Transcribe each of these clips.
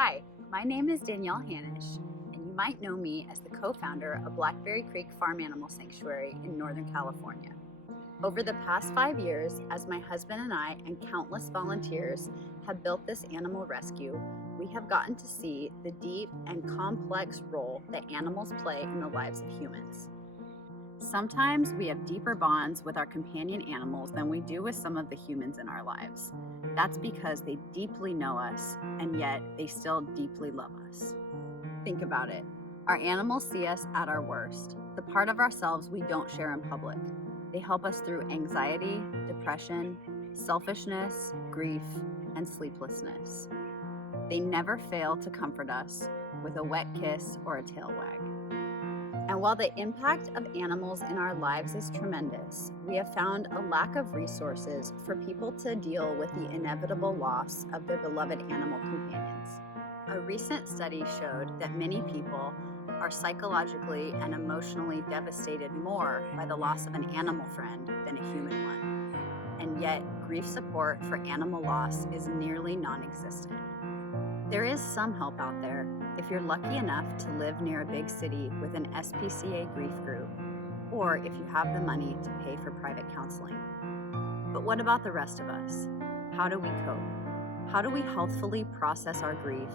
Hi, my name is Danielle Hanosh, and you might know me as the co-founder of Blackberry Creek Farm Animal Sanctuary in Northern California. Over the past 5 years, as my husband and I and countless volunteers have built this animal rescue, we have gotten to see the deep and complex role that animals play in the lives of humans. Sometimes we have deeper bonds with our companion animals than we do with some of the humans in our lives. That's because they deeply know us, and yet they still deeply love us. Think about it. Our animals see us at our worst, the part of ourselves we don't share in public. They help us through anxiety, depression, selfishness, grief, and sleeplessness. They never fail to comfort us with a wet kiss or a tail wag. And while the impact of animals in our lives is tremendous, we have found a lack of resources for people to deal with the inevitable loss of their beloved animal companions. A recent study showed that many people are psychologically and emotionally devastated more by the loss of an animal friend than a human one. And yet, grief support for animal loss is nearly non-existent. There is some help out there if you're lucky enough to live near a big city with an SPCA grief group, or if you have the money to pay for private counseling. But what about the rest of us? How do we cope? How do we healthfully process our grief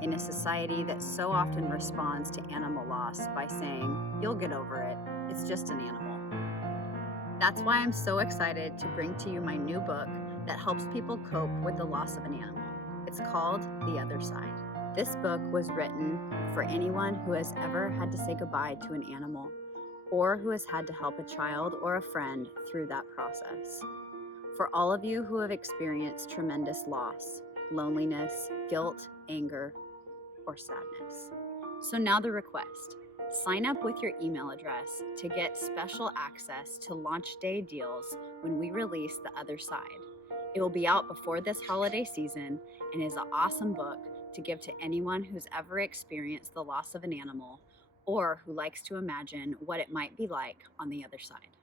in a society that so often responds to animal loss by saying, "You'll get over it, it's just an animal"? That's why I'm so excited to bring to you my new book that helps people cope with the loss of an animal. It's called The Other Side. This book was written for anyone who has ever had to say goodbye to an animal, or who has had to help a child or a friend through that process. For all of you who have experienced tremendous loss, loneliness, guilt, anger, or sadness. So now the request. Sign up with your email address to get special access to launch day deals when we release The Other Side. It will be out before this holiday season and is an awesome book to give to anyone who's ever experienced the loss of an animal or who likes to imagine what it might be like on the other side.